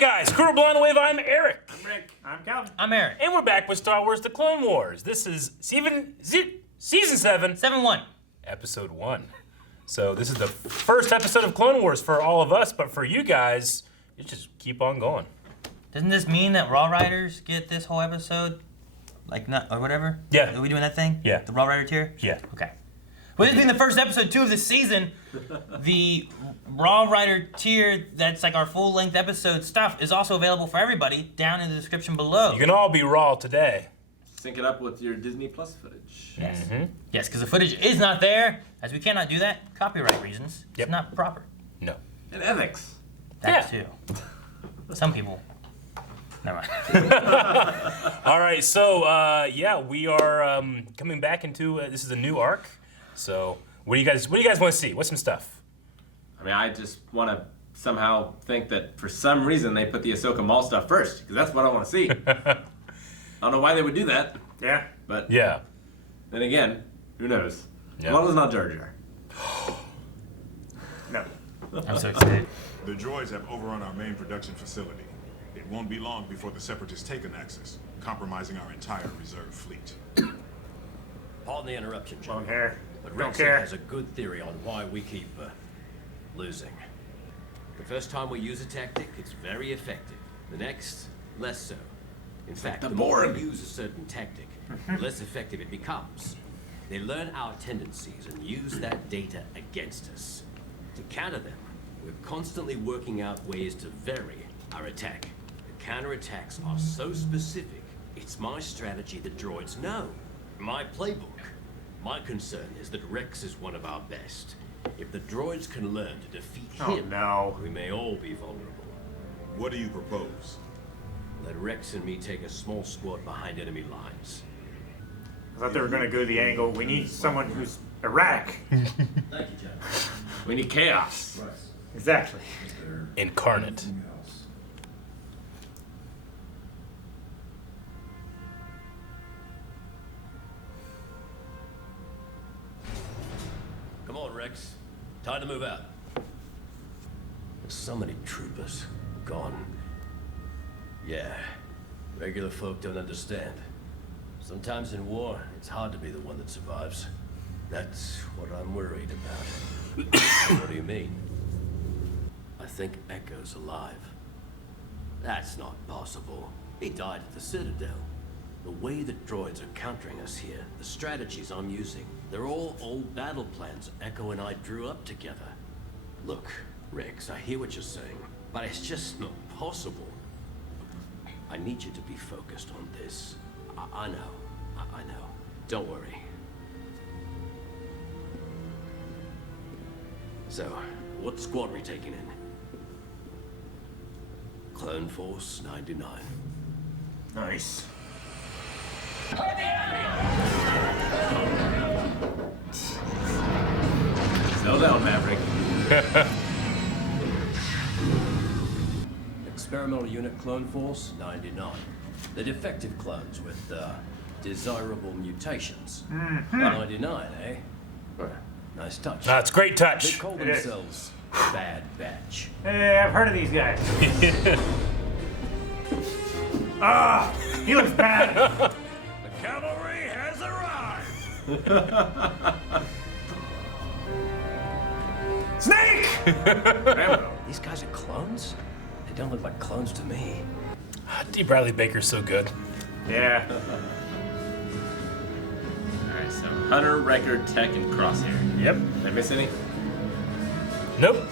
guys, Crew Blind Wave, I'm Eric. I'm Rick. I'm Calvin. I'm Aaron. And we're back with Star Wars The Clone Wars. This is Season 7. 7-1. Episode 1. So this is the first episode of Clone Wars for all of us, but for you guys, you just keep on going. Doesn't this mean that Raw Riders get this whole episode? Like, not, or whatever? Yeah. Are we doing that thing? Yeah. The Raw Rider tier? Yeah. Okay. Well, this being the first episode 2 of this season, the Raw Rider tier, that's like our full-length episode stuff, is also available for everybody down in the description below. You can all be raw today. Sync it up with your Disney Plus footage. Yes. Yes, because the footage is not there, as we cannot do that. Copyright reasons. Yep. It's not proper. No. And ethics. That too. Some people. Never mind. All right, so yeah, we are coming back into this is a new arc. So what do you guys want to see? What's some stuff? I mean, I just want to somehow think that for some reason they put the Ahsoka Maul stuff first, because that's what I want to see. I don't know why they would do that. Yeah. But Yeah. then again, who knows? Yeah. As long as it's not Jar Jar. No. I'm so excited. The droids have overrun our main production facility. It won't be long before the Separatists take an access, compromising our entire reserve fleet. Pardon the interruption, Jim. Long hair. But Don't Rex care. has a good theory on why we keep losing. The first time we use a tactic, it's very effective. The next, less so. In fact, the more we use a certain tactic, the less effective it becomes. They learn our tendencies and use that data against us. To counter them, we're constantly working out ways to vary our attack. The counterattacks are so specific, it's my strategy the droids know. My playbook. My concern is that Rex is one of our best. If the droids can learn to defeat him, we may all be vulnerable. What do you propose? Let Rex and me take a small squad behind enemy lines. I thought they were going to go the angle. We need someone who's erratic. Thank you, John. We need chaos. Exactly. Incarnate. Come on, Rex. Time to move out. There's so many troopers gone. Yeah, regular folk don't understand. Sometimes in war, it's hard to be the one that survives. That's what I'm worried about. What do you mean? I think Echo's alive. That's not possible. He died at the Citadel. The way that droids are countering us here, the strategies I'm using, they're all old battle plans Echo and I drew up together. Look, Rex, I hear what you're saying, but it's just not possible. I need you to be focused on this. I know. I know. Don't worry. So, what squad are we taking in? Clone Force 99. Nice. Slow down, Maverick. Experimental Unit Clone Force 99. The defective clones with desirable mutations. 99, eh? Nice touch. That's great They touch. call It is. themselves Bad Batch. Hey, I've heard of these guys. Ah, he looks bad. The cavalry has arrived! Snake! These guys are clones? They don't look like clones to me. D. Bradley Baker's so good. Yeah. Alright, so Hunter, Record, Tech, and Crosshair. Yep. Did I miss any? Nope.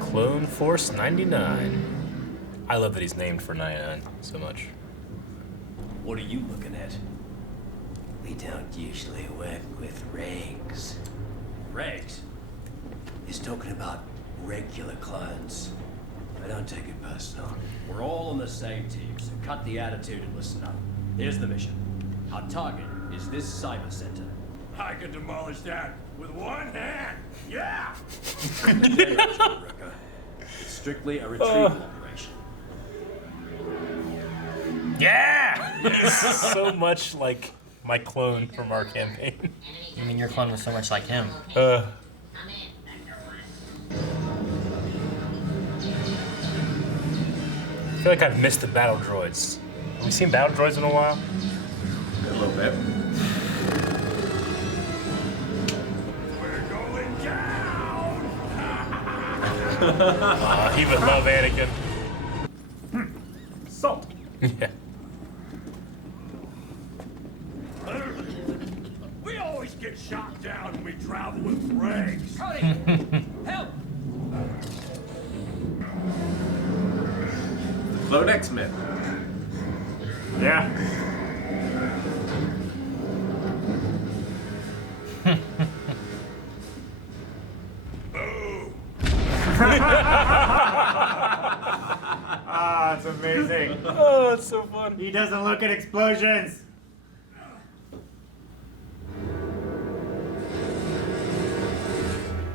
Clone Force 99. I love that he's named for 99 so much. What are you looking at? We don't usually work with regs. Regs? He's talking about regular clones. I don't take it personal. We're all on the same team, so cut the attitude and listen up. Here's the mission. Our target is this cyber center. I can demolish that with one hand. Yeah! It's strictly a retrieval operation. Yeah! So much like my clone from our campaign. You mean your clone was so much like him? feel like I've missed the battle droids. Have we seen battle droids in a while? A little bit. We're going down. He would love Anakin. Salt. Yeah. We always get shot down when we travel with Regs. Cody! Help! Load X-Men. Yeah. Ah, it's amazing. Oh, that's so fun. He doesn't look at explosions.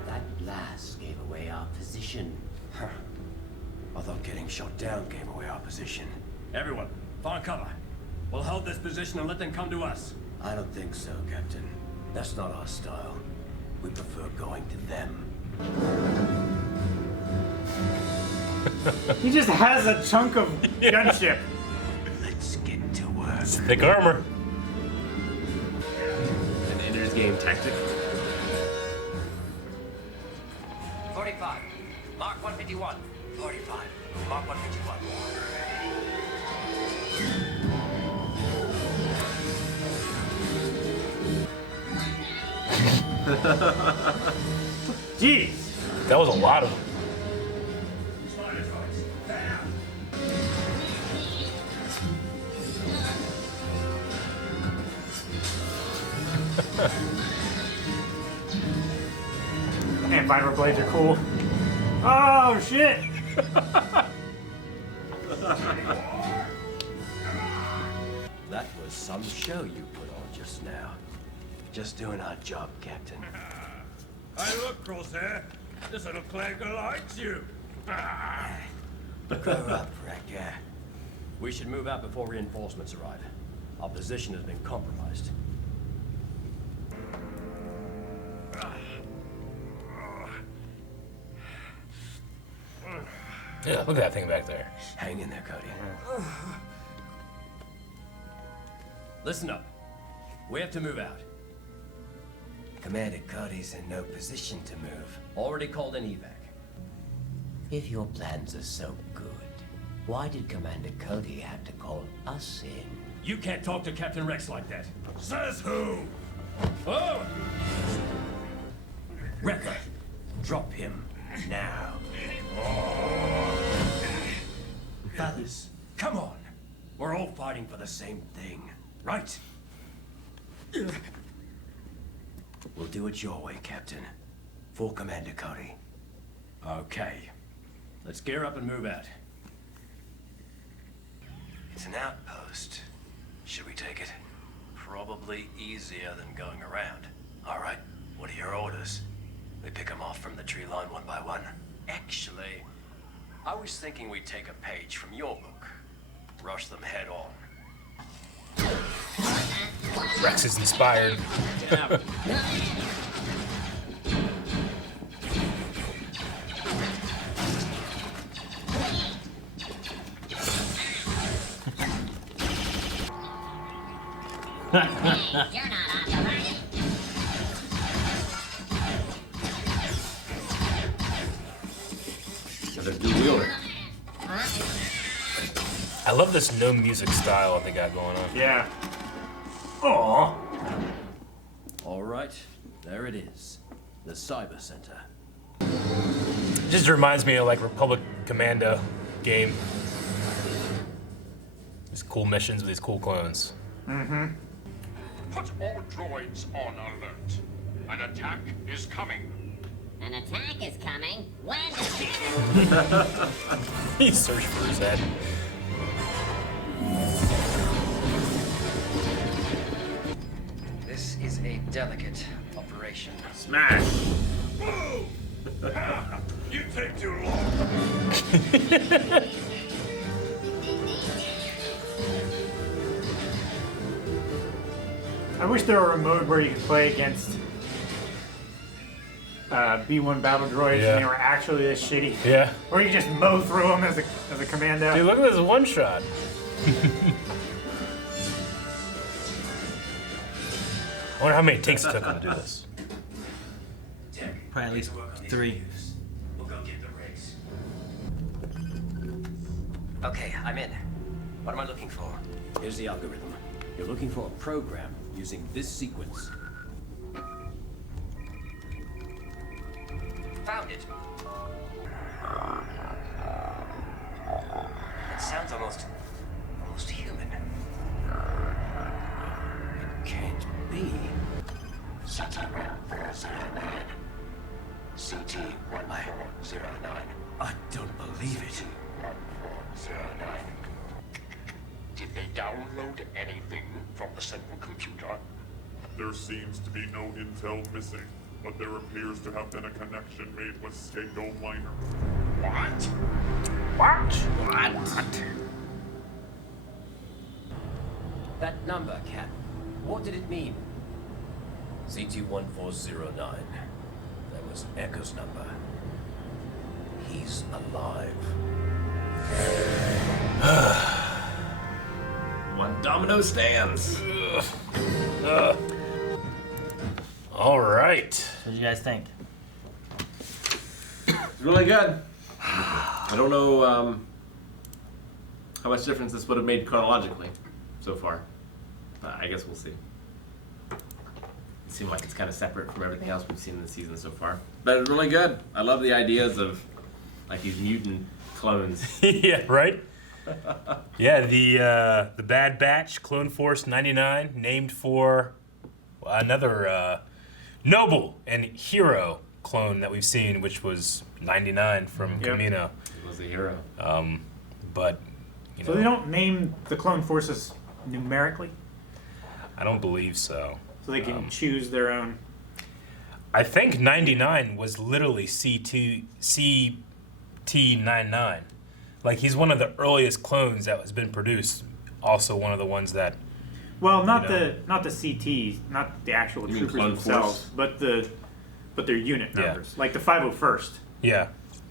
That blast gave away our position. Huh. I thought getting shot down gave away our position. Everyone, find cover. We'll hold this position and let them come to us. I don't think so, Captain. That's not our style. We prefer going to them. He just has a chunk of gunship. Let's get to work. Thick armor. An Ender's Game tactic. 45. Mark 151. 45. Mark 151. Jeez. That was a lot of them. Man, vibro blades are cool. Oh shit! That was some show you put on just now. Just doing our job, Captain. Hey, look, Crosshair. This little clanker likes you. Grow up, Wrecker. We should move out before reinforcements arrive. Our position has been compromised. Yeah, look at that thing back there. Hang in there, Cody. Listen up. We have to move out. Commander Cody's in no position to move. Already called an evac. If your plans are so good, why did Commander Cody have to call us in? You can't talk to Captain Rex like that. Says who? Oh! Wrecker, drop him now. Fellas, come on. We're all fighting for the same thing, right? We'll do it your way, Captain. For Commander Cody. Okay. Let's gear up and move out. It's an outpost. Should we take it? Probably easier than going around. All right, what are your orders? We pick them off from the tree line one by one. Actually, I was thinking we'd take a page from your book. Rush them head on. Rex is inspired. You're not on the right. Another dual wielder. I love this no music style they got going on. Yeah. Aw. All right, there it is. The Cyber Center. It just reminds me of like Republic Commando game. These cool missions with these cool clones. Put all droids on alert. An attack is coming. An attack is coming. When? He searched for his head. This is a delicate operation. Smash. Boom! You take too long. I wish there were a mode where you could play against B1 battle droids Yeah. and they were actually this shitty. Yeah. Or you just mow through them as a commando. Dude, look at this one shot. I wonder how many takes it took him to do this. Probably at least 3. We'll go get the race. Okay, I'm in. What am I looking for? Here's the algorithm. You're looking for a program using this sequence. Found it. It sounds almost human. Can't be. Saturn 409. CT 1409. I don't believe it. 1409. Did they download anything from the central computer? There seems to be no intel missing, but there appears to have been a connection made with Skado Minor. What? That number, Cap. What did it mean? CT-1409. That was Echo's number. He's alive. One domino stands. All right. What do you guys think? It's really good. I don't know how much difference this would have made chronologically so far. But I guess we'll see. It seemed like it's kind of separate from everything else we've seen in the season so far. But it's really good. I love the ideas of like these mutant clones. Yeah, right? Yeah, the Bad Batch, Clone Force 99, named for another noble and hero clone that we've seen, which was 99 from Kamino. He was a hero. But, you know, So they don't name the clone forces numerically? I don't believe so. So they can choose their own. I think 99 was literally CT99. Like, he's one of the earliest clones that has been produced. Also one of the ones that... Well, not You know. the CTs, not the actual You mean troopers clone themselves, force? but their unit Yeah. numbers. Like the 501st. Yeah.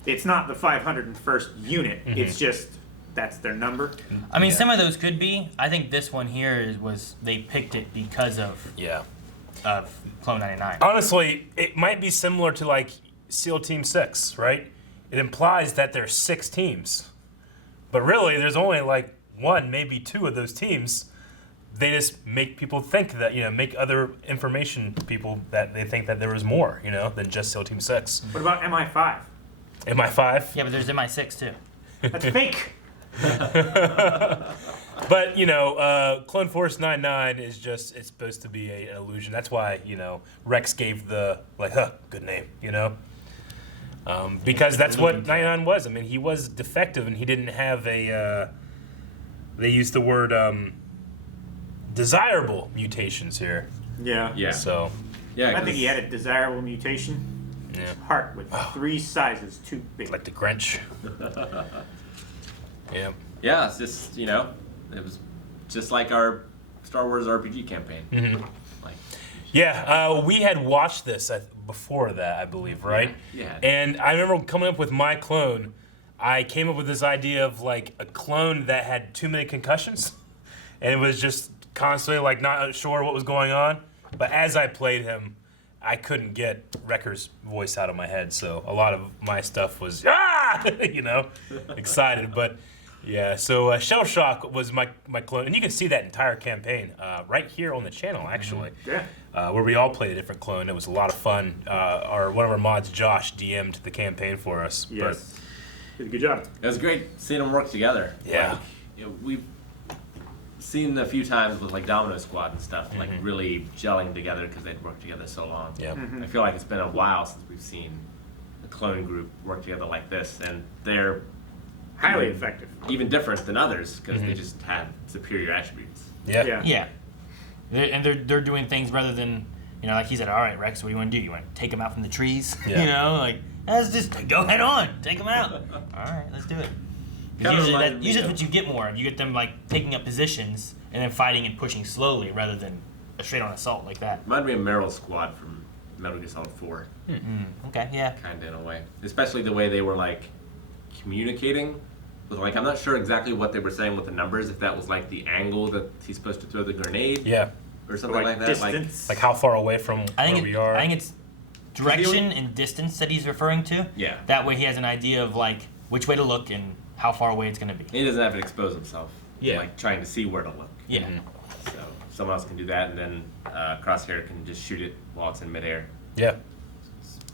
It's not the 501st unit. It's just that's their number. I mean, Yeah. some of those could be. I think this one here was they picked it because of Yeah. Clone 99. Honestly, it might be similar to, like, SEAL Team 6, right? It implies that there's 6 teams. But really, there's only, like, 1, maybe 2 of those teams. They just make people think that, make other information people that they think that there was more, than just SEAL Team 6. What about MI5? MI5? Yeah, but there's MI6 too. That's fake. But, Clone Force 99 is just, it's supposed to be an illusion. That's why, Rex gave the, good name, because that's what 99 was. I mean, he was defective and he didn't have they used the word desirable mutations here. Yeah. Yeah. So, Yeah. I think he had a desirable mutation. yeah. Heart with 3 sizes too big. Like the Grinch. Yeah. Yeah, it's just, it was just like our Star Wars RPG campaign. Like, Yeah, we had watched this before that, I believe, right? Yeah. And I remember coming up with my clone. I came up with this idea of like a clone that had too many concussions, and it was just constantly like not sure what was going on. But as I played him, I couldn't get Wrecker's voice out of my head, so a lot of my stuff was excited. But yeah, so Shell Shock was my clone, and you can see that entire campaign right here on the channel, actually. Yeah. Where we all played a different clone. It was a lot of fun. One of our mods, Josh, DM'd the campaign for us. Yes. Did a good job. it was great seeing them work together. Yeah. Like, we've seen a few times with like Domino Squad and stuff, like really gelling together because they'd worked together so long. Yeah. I feel like it's been a while since we've seen a clone group work together like this, and they're Highly effective. even different than others because they just have superior attributes. Yeah. Yeah. Yeah. They're doing things rather than, like he said, all right, Rex, what do you want to do? You want to take them out from the trees? Yeah. Let's just go head on. Take them out. All right, let's do it. Kinda Usually reminded me that's of- what you get more of. You get them, taking up positions and then fighting and pushing slowly rather than a straight-on assault like that. Reminded me of Meryl's squad from Metal Gear Solid 4. Okay, yeah. Kind of in a way. Especially the way they were like communicating. With like, I'm not sure exactly what they were saying with the numbers, if that was like the angle that he's supposed to throw the grenade. Yeah. Or something like that. Distance. Like how far away from where we are. I think it's direction and distance that he's referring to. Yeah. That way he has an idea of like which way to look and how far away it's going to be. He doesn't have to expose himself. Yeah. Like trying to see where to look. Yeah. So someone else can do that, and then Crosshair can just shoot it while it's in midair. Yeah.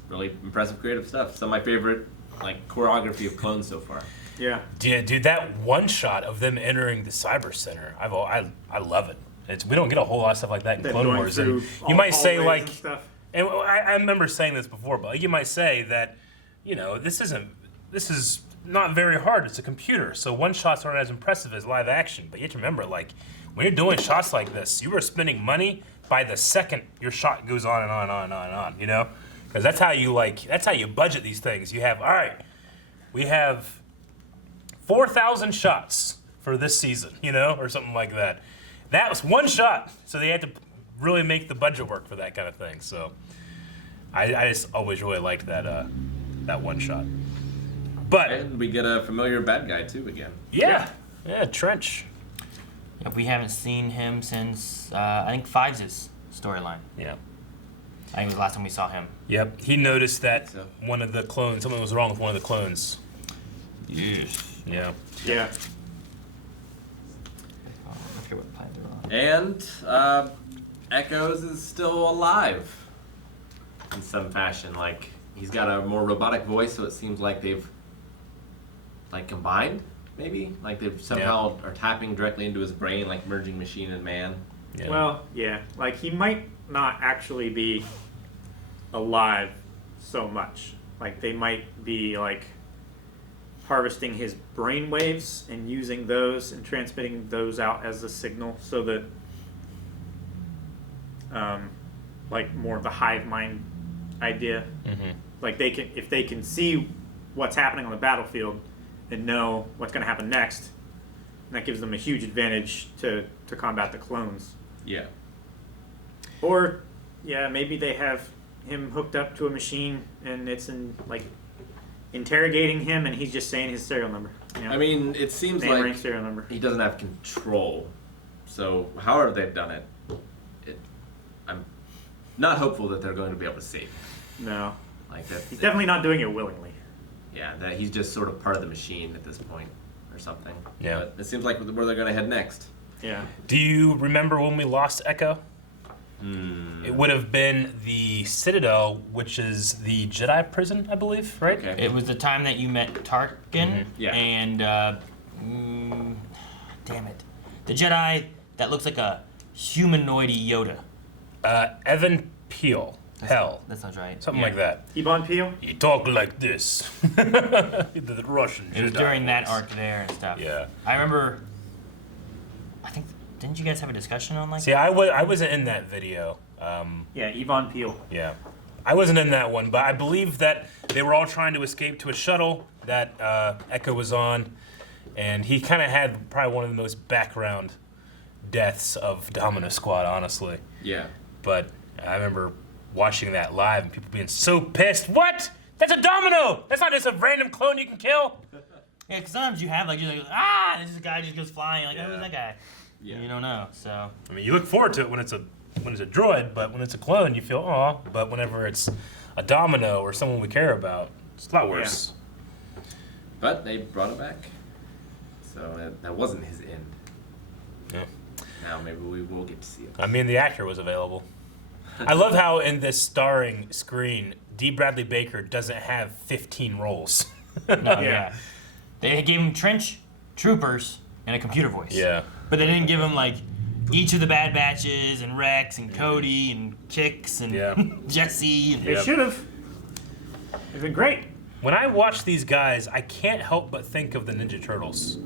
Really impressive creative stuff. Some of my favorite like choreography of clones so far. Yeah. Dude, that one shot of them entering the cyber center, I love it. We don't get a whole lot of stuff like that in Then Clone going Wars. through And you all might say hallways like, and stuff. and I remember saying this before, but you might say that, you know, this is not very hard. It's a computer, so one shots aren't as impressive as live action. But you have to remember, like, when you're doing shots like this, you are spending money by the second your shot goes on and on and on and on and on. You know, because that's how you budget these things. You have, all right, we have 4,000 shots for this season, you know, or something like that. That was one shot, so they had to really make the budget work for that kind of thing. So I just always really liked that one shot. But And we get a familiar bad guy too again. yeah, Trench. If we haven't seen him since I think Fives' storyline. Yeah. I think it was the last time we saw him. Yep. He noticed that So. one of the clones, something was wrong with one of the clones. Yes. Yeah. Yeah. I forget what planet they're on. And Echoes is still alive in some fashion. Like he's got a more robotic voice, so it seems like they've like combined, maybe like they've somehow are tapping directly into his brain, like merging machine and man. Yeah. Well, yeah. Like he might not actually be alive so much. Like they might be like harvesting his brain waves and using those and transmitting those out as a signal so that like more of the hive mind idea. Mm-hmm. Like they can, if they can see what's happening on the battlefield and know what's going to happen next, that gives them a huge advantage to combat the clones. Yeah. Or, yeah, maybe they have him hooked up to a machine and it's interrogating him and he's just saying his serial number. You know? I mean, it seems Name, like rank, serial number. he doesn't have control. So, however they've done it, I'm not hopeful that they're going to be able to save him. No. Like that. He's definitely not doing it willingly. Yeah, that he's just sort of part of the machine at this point, or something. Yeah. But it seems like where they're going to head next. Yeah. Do you remember when we lost Echo? Hmm. It would have been the Citadel, which is the Jedi prison, I believe, right? Okay. It was the time that you met Tarkin Yeah. and damn it, the Jedi that looks like a humanoidy Yoda. Evan Peel. Hell. That sounds right. Something Yeah. like that. Ebon Peel? You talk like this. The Russian It was Jedi during that voice. arc there and stuff. Yeah. I remember. I think didn't you guys have a discussion on like? See, I wasn't in that video. Yeah, Ebon Peel. Yeah. I wasn't in that one, but I believe that they were all trying to escape to a shuttle that Echo was on, and he kind of had probably one of the most background deaths of Domino Squad, honestly. Yeah. But I remember watching that live and people being so pissed. What? That's a Domino! That's not just a random clone you can kill! Yeah, because sometimes you have like you're like and this guy just goes flying like Yeah. who's that guy? Yeah. And you don't know. So I mean, you look forward to it when it's a droid, but when it's a clone, you feel aw. But whenever it's a Domino or someone we care about, it's a lot worse. But they brought it back. So that wasn't his end. Yeah. Now maybe we will get to see it. I mean, the actor was available. I love how in this starring screen, D. Bradley Baker doesn't have 15 roles. no, yeah. They gave him trench troopers and a computer voice. Yeah. But they didn't give him like each of the Bad Batches and Rex and Cody and Kix and Yeah. Jesse. And They should have. It's been great. When I watch these guys, I can't help but think of the Ninja Turtles.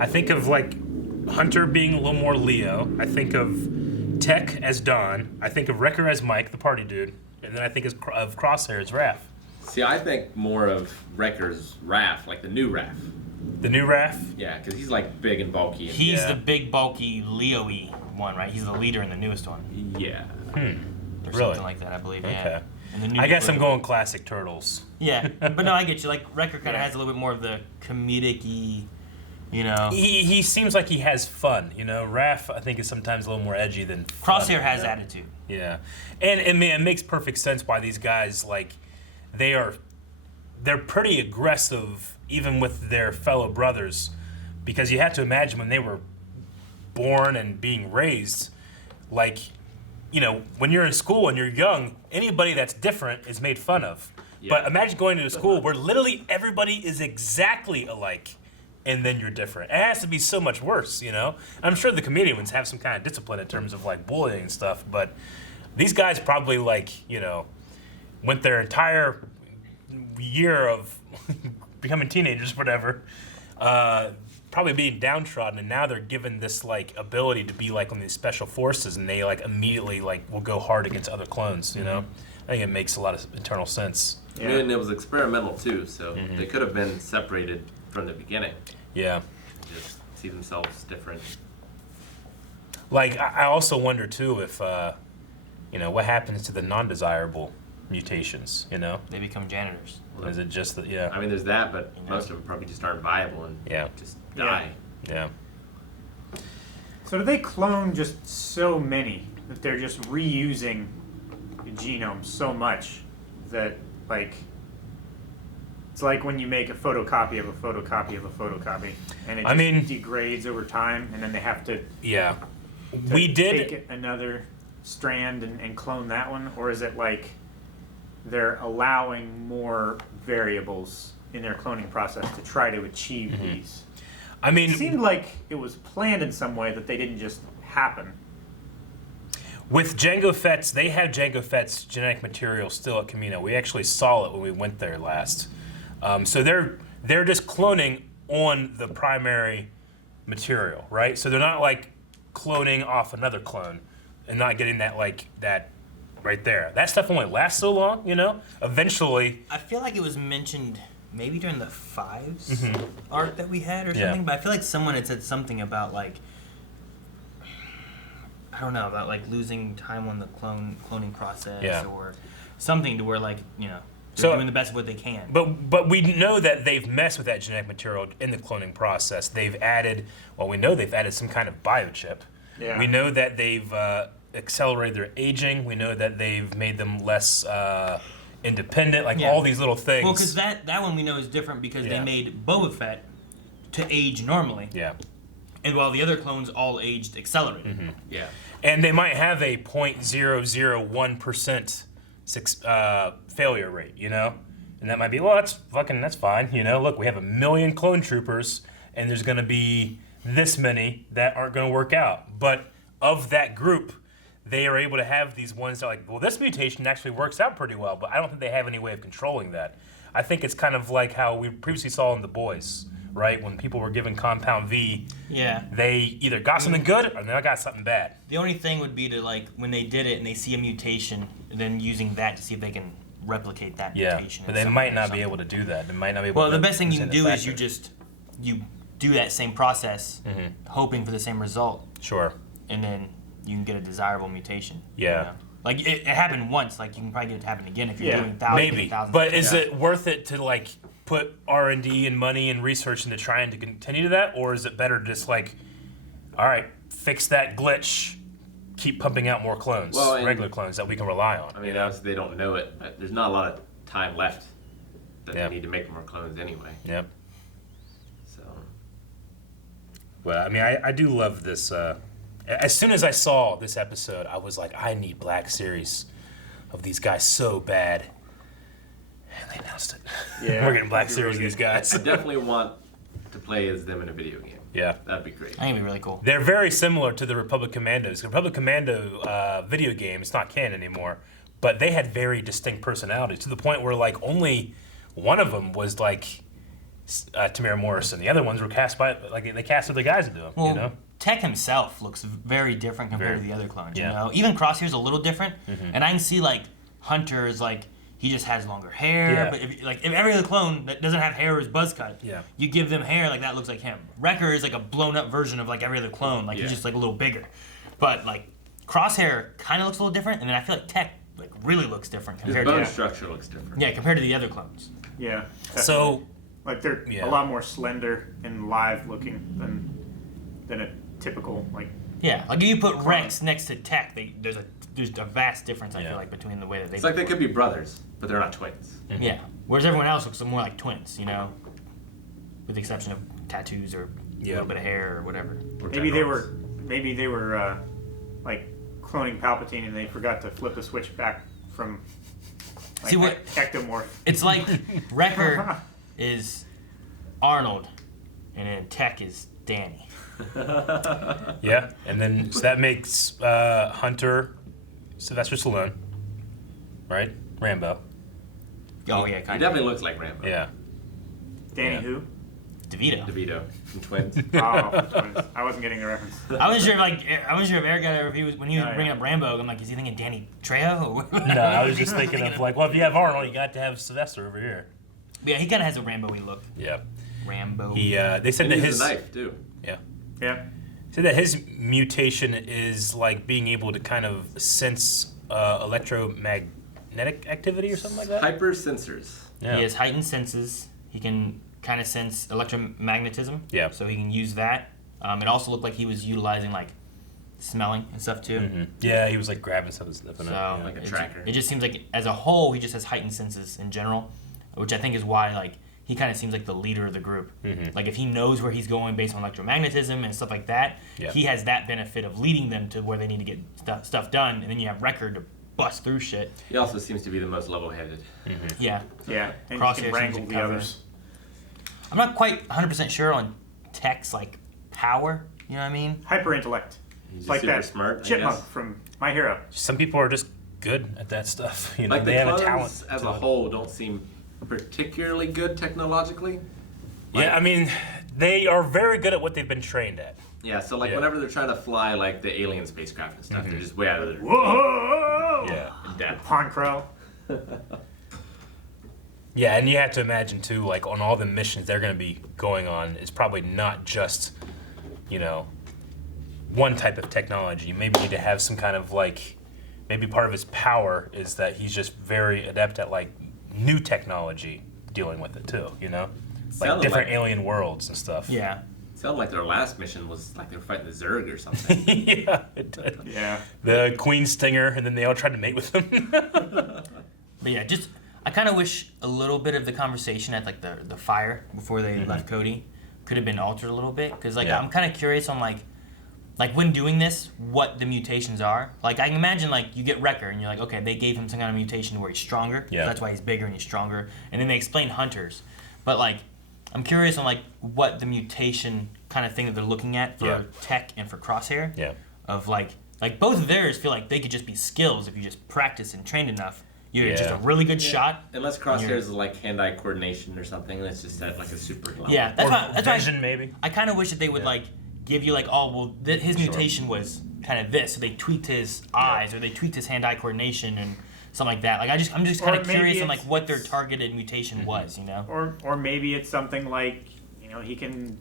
I think of like Hunter being a little more Leo. I think of Tech as Don. I think of Wrecker as Mike, the party dude. And then I think of Crosshair as Raph. See, I think more of Wrecker's Raph, like the new Raph. The new Raph? Yeah, because he's like big and bulky. And He's Yeah. the big, bulky Leo-y one, right? He's the leader in the newest one. yeah. or Really? something like that, I believe. Okay. Yeah. And the new I guess I'm Nickelodeon. going classic Turtles. Yeah, but no, I get you. Like Wrecker kind of has a little bit more of the comedic-y, you know. He seems like he has fun, you know. Raph, I think, is sometimes a little more edgy than Crosshair funny, has you know? attitude. Yeah, and it makes perfect sense why these guys like they're pretty aggressive even with their fellow brothers, because you have to imagine when they were born and being raised, like, you know, when you're in school and you're young, anybody that's different is made fun of. Yeah. But imagine going to a school where literally everybody is exactly alike, and then you're different. It has to be so much worse, you know? I'm sure the comedians have some kind of discipline in terms of like bullying and stuff, but these guys probably like, you know, went their entire year of becoming teenagers, whatever, probably being downtrodden, and now they're given this like ability to be like on these special forces, and they like immediately like will go hard against other clones, you know? I think it makes a lot of internal sense. Yeah. And it was experimental too, so they could have been separated from the beginning. Yeah. Just see themselves different. Like, I also wonder too if, you know, what happens to the non-desirable mutations, you know? They become janitors. Is it just that, yeah. I mean, there's that, but most of them probably just aren't viable and Yeah. just die. Yeah. So do they clone just so many that they're just reusing the genome so much that, like, it's like when you make a photocopy of a photocopy of a photocopy, and it just I mean- degrades over time, and then they have to Yeah. We did. take another strand and clone that one, or is it like they're allowing more variables in their cloning process to try to achieve these? I mean, It seemed like it was planned in some way that they didn't just happen. with Jango Fett's, they have Jango Fett's genetic material still at Camino. We actually saw it when we went there last. So they're just cloning on the primary material, right? So they're not like cloning off another clone and not getting that like that right there. That stuff only lasts so long, you know? Eventually, I feel like it was mentioned maybe during the Fives arc that we had or Yeah. something, but I feel like someone had said something about like, I don't know, about like losing time on the cloning process Yeah. or something to where like, you know, they're So- doing the best of what they can. but we know that they've messed with that genetic material in the cloning process. They've added, well, we know they've added some kind of biochip. Yeah. We know that they've accelerated their aging. We know that they've made them less independent, like Yeah. all these little things. Well, because that one we know is different because Yeah. they made Boba Fett to age normally, Yeah. and while the other clones all aged accelerated. Yeah. And they might have a 0.001% failure rate, you know? And that might be, well, that's fine, you know? Look, we have 1 million clone troopers, and there's going to be this many that aren't going to work out. But of that group, they are able to have these ones that are like, well, this mutation actually works out pretty well, but I don't think they have any way of controlling that. I think it's kind of like how we previously saw in The Boys, right? When people were given Compound V, Yeah. they either got something good or they got something bad. The only thing would be to like when they did it and they see a mutation, and then using that to see if they can replicate that Yeah, mutation. but in they some might way or not be something. able to do that. They might not be able Well, to the best thing you can present do a is factor. you do that same process, hoping for the same result, Sure. and then you can get a desirable mutation. Yeah. You know? Like it happened once. Like you can probably get it to happen again if you're Yeah, doing thousands Maybe. and thousands. But of is tests. it worth it to like put R&D and money and research into trying to continue to that, or is it better to just like, all right, fix that glitch, keep pumping out more clones, Well, and- regular clones that we can rely on? I mean, obviously they don't know it, but there's not a lot of time left that Yeah. they need to make more clones anyway. Yep. So Well, I mean, I do love this. As soon as I saw this episode, I was like, I need Black Series of these guys so bad. And they announced it. Yeah. We're getting Black Series of these guys. I definitely want to play as them in a video game. Yeah. That'd be great. I think it'd be really cool. They're very similar to the Republic Commandos. The Republic Commando video game, it's not canon anymore, but they had very distinct personalities to the point where like only one of them was like Tamara Morrison. The other ones were cast by, like they cast other guys to do them, Well, you know? Tech himself looks very different compared Very. to the other clones. Yeah. You know, even Crosshair's a little different, and I can see like Hunter is like he just has longer hair. Yeah. But if every other clone that doesn't have hair is buzz cut, Yeah. you give them hair like that looks like him. Wrecker is like a blown up version of like every other clone. Like Yeah. he's just like a little bigger, but like Crosshair kind of looks a little different, and then I feel like Tech like really looks different His compared bone to structure looks different. compared to the other clones. Yeah. Definitely. So like they're a lot more slender and live looking than a typical like. Yeah, like if you put Rex next to Tech, there's a vast difference. I feel like between the way that they. It's like they could be brothers, but they're not twins. Yeah, whereas everyone else looks more like twins, you know, with the exception of tattoos or a little bit of hair or whatever. Or Maybe they were like cloning Palpatine and they forgot to flip the switch back from like, See what ectomorph. It's like Wrecker is Arnold, and then Tech is Danny. Yeah, and then so that makes Hunter Sylvester Stallone, right? Rambo. Oh yeah, He kind of. definitely looks like Rambo. Yeah. Danny who? DeVito. From Twins. Oh, twins. I wasn't getting the reference. I wasn't sure if Eric got it or if he was when he was bringing up Rambo. I'm like, is he thinking Danny Trejo? Or No, I was just thinking of like, well, if you have Arnold, you got to have Sylvester over here. Yeah, he kind of has a Rambo-y look. Yeah. Rambo. They said And that he his uses a knife too. Yeah. Yeah. Said that his mutation is like being able to kind of sense electromagnetic activity or something like that. Hyper sensors. Yeah. He has heightened senses. He can kind of sense electromagnetism. Yeah. So he can use that. It also looked like he was utilizing like smelling and stuff too. Mm-hmm. Yeah, he was like grabbing something, sniffing So it. Like a tracker. It just seems like as a whole he just has heightened senses in general, which I think is why like he kind of seems like the leader of the group. Mm-hmm. Like if he knows where he's going based on electromagnetism and stuff like that, he has that benefit of leading them to where they need to get stuff done. And then you have Wrecker to bust through shit. He also seems to be the most level-headed. Mm-hmm. Yeah. Yeah. And Crosshair you can seems wrangle to the cover. others. I'm not quite 100% sure on Tech's like power. You know what I mean? Hyper intellect. He's just Like super that smart, I chipmunk guess. from My Hero. Some people are just good at that stuff. You know, Like they the have a clones talent. as to a it. whole don't seem particularly good technologically. Yeah, I mean, they are very good at what they've been trained at. Yeah, so like Yeah. whenever they're trying to fly like the alien spacecraft and stuff, they're just way out of their Whoa! Yeah. depth. Pond Crow. Yeah, and you have to imagine too, like on all the missions they're going to be going on, it's probably not just, you know, one type of technology. You maybe need to have some kind of like, maybe part of his power is that he's just very adept at like new technology dealing with it too. You know, like Sounded different like- alien worlds and stuff. Yeah. Sounded like their last mission was like they were fighting the Zerg or something. Yeah, it did. Yeah. The Queen Stinger, and then they all tried to mate with him. But yeah, just I kind of wish a little bit of the conversation at like the fire before they left Cody could have been altered a little bit because like Yeah. I'm kind of curious on like when doing this what the mutations are. Like I can imagine like you get Wrecker and you're like okay they gave him some kind of mutation where he's stronger. Yeah. So that's why he's bigger and he's stronger. And then they explain Hunters, but like I'm curious on like what the mutation kind of thing that they're looking at for Yeah. Tech and for Crosshair. Yeah. Of like both of theirs feel like they could just be skills if you just practice and trained enough. You're just a really good shot. Unless Crosshairs is like hand-eye coordination or something, that's just at like a super level. Yeah, that's Or why. That's why vision, maybe. I kind of wish that they would like give you like, oh well, his mutation was kind of this, so they tweaked his eyes or they tweaked his hand-eye coordination and something like that. Like I'm just kind Or of maybe curious on it's- like what their targeted mutation was, you know? Or maybe it's something like, you know, he can,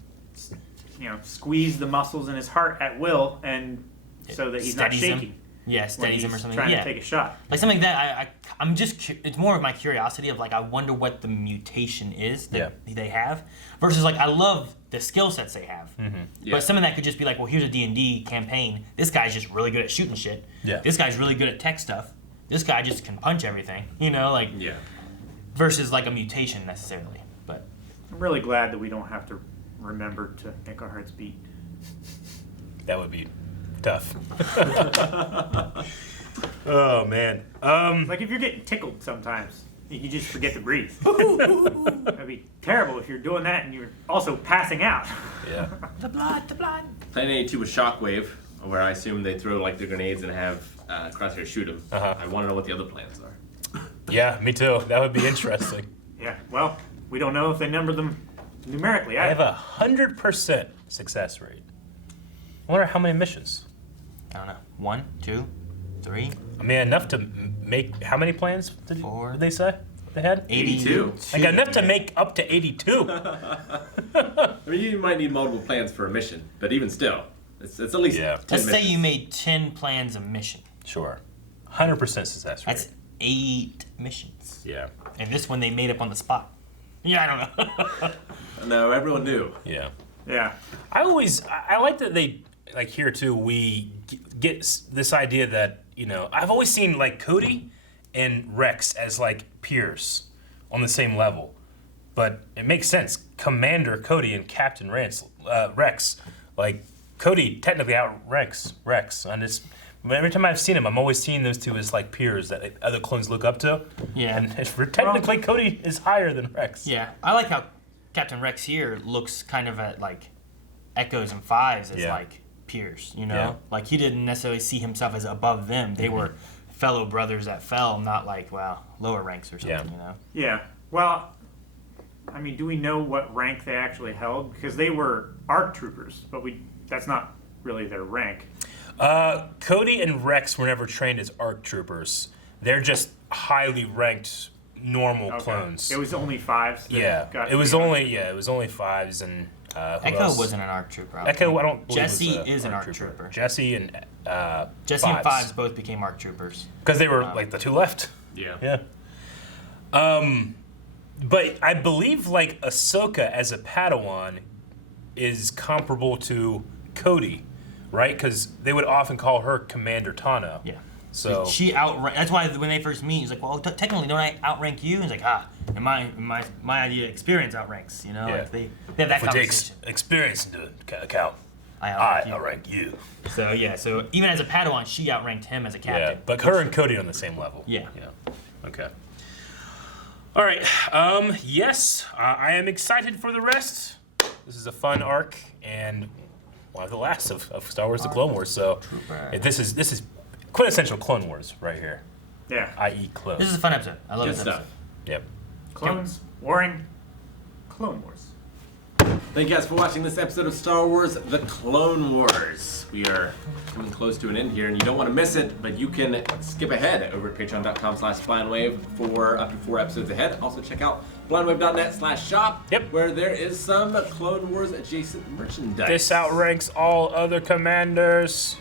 you know, squeeze the muscles in his heart at will, and so that he's not Steadies him. shaking. Yeah, when steadies him or he's something. Trying Yeah, to take a shot. like something like that. I'm just it's more of my curiosity of like I wonder what the mutation is that they have versus like I love the skill sets they have. Yeah. But some of that could just be like, well, here's a D&D campaign. This guy's just really good at shooting shit. Yeah. This guy's really good at tech stuff. This guy just can punch everything. You know, like Yeah. versus like a mutation necessarily. But I'm really glad that we don't have to remember to make our hearts beat. That would be tough. Oh man. Like if you're getting tickled sometimes, you just forget to breathe. That'd be terrible if you're doing that and you're also passing out. Yeah. the blood. Plan 82 with Shockwave, where I assume they throw like their grenades and have Crosshair shoot them. I want to know what the other plans are. Yeah, me too. That would be interesting. Yeah, well, we don't know if they number them numerically. I have 100% success rate. I wonder how many missions. I don't know. 1, 2, 3. I mean, enough to make how many plans did, Four. did they say they had? 82. I got enough to make up to 82. I mean, you might need multiple plans for a mission, but even still, It's at least Yeah. 10 Let's say missions. you made 10 plans a mission. Sure. 100% success rate. That's 8 missions. Yeah. And this one they made up on the spot. Yeah, I don't know. No, everyone knew. Yeah. Yeah. I like that they, like here too, we get this idea that, I've always seen like Cody and Rex as like peers on the same level. But it makes sense. Commander Cody and Captain Rex. Like, Cody technically outranks Rex. And every time I've seen him, I'm always seeing those two as like peers that other clones look up to. Yeah. And technically, Cody is higher than Rex. Yeah, I like how Captain Rex here looks kind of at like Echoes and Fives as like peers, Yeah. Like he didn't necessarily see himself as above them. They were fellow brothers that fell, not like, lower ranks or something, Yeah. Well, I mean, do we know what rank they actually held? Because they were ARC troopers, but that's not really their rank. Cody and Rex were never trained as ARC troopers. They're just highly ranked normal clones. It was only 5s. It was only 5s and who Echo else? wasn't an ARC trooper. Echo, I don't believe Jesse was a is an ARC trooper. Jesse and Jesse and Fives both became ARC troopers. because they were like the two left. Yeah. But I believe like Ahsoka as a Padawan is comparable to Cody, right? Because they would often call her Commander Tano. Yeah. So She outrank. That's why when they first meet, he's like, "Well, technically, don't I outrank you?" And he's like, in my idea, experience outranks. Like they have that if we take conversation. experience into account, I I outrank you. outrank you. So even as a Padawan, she outranked him as a captain. Yeah, but her and Cody are on the same level. Yeah. Okay. All right. Yes, I am excited for the rest. This is a fun arc and one of the last of Star Wars: The Clone Wars. So this is quintessential Clone Wars right here. Yeah. I.e. clone. This is a fun episode. I love Good this stuff. episode. Yep. Clones warring Clone Wars. Thank you guys for watching this episode of Star Wars: The Clone Wars. We are coming close to an end here, and you don't want to miss it, but you can skip ahead over at patreon.com/blindwave for up to 4 episodes ahead. Also check out blindwave.net/shop, where there is some Clone Wars adjacent merchandise. This outranks all other commanders.